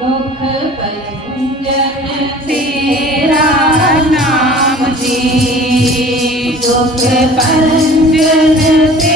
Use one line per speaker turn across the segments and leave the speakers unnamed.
दुख पंजन तेरा नाम जी दुख पंजन तेरा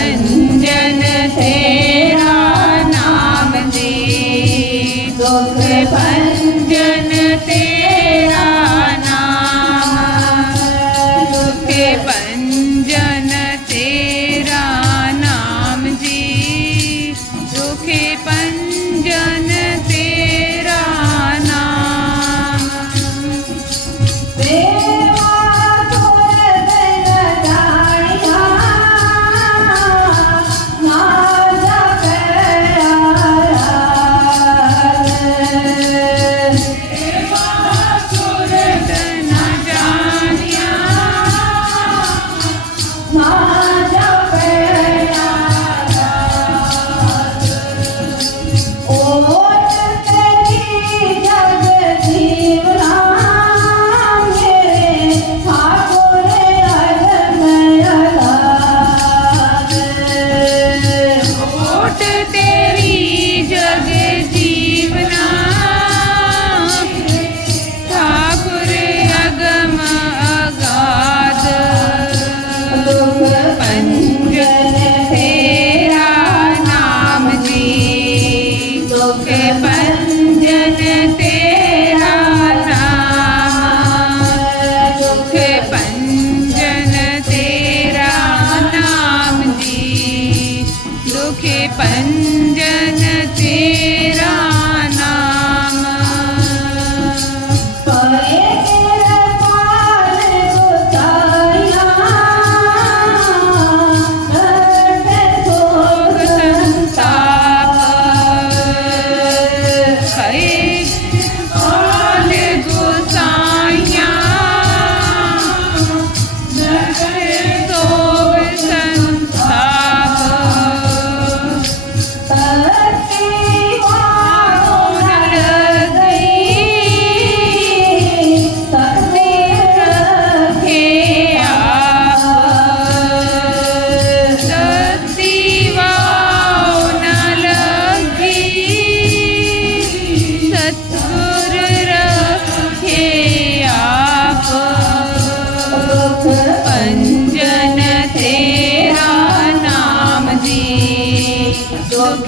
अञ्जनसे Jacaré.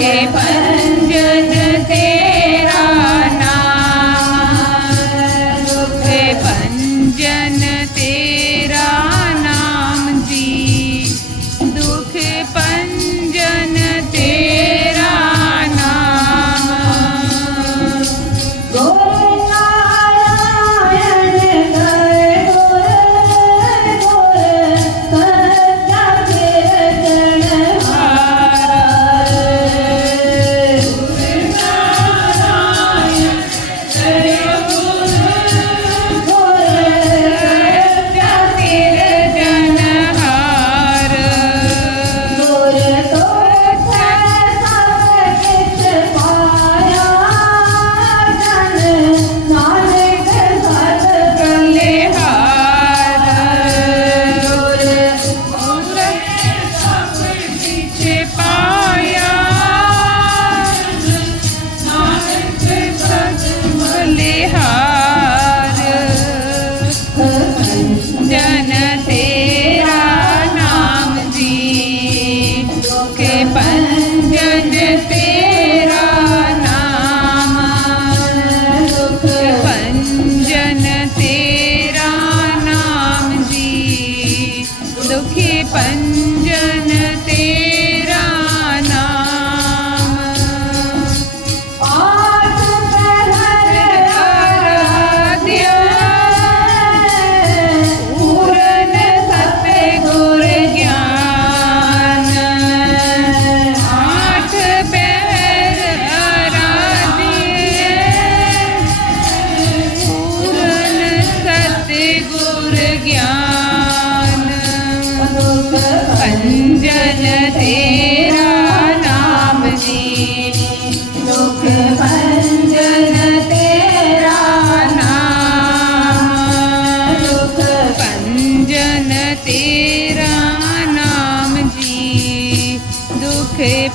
के पर Thank you.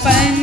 दुखे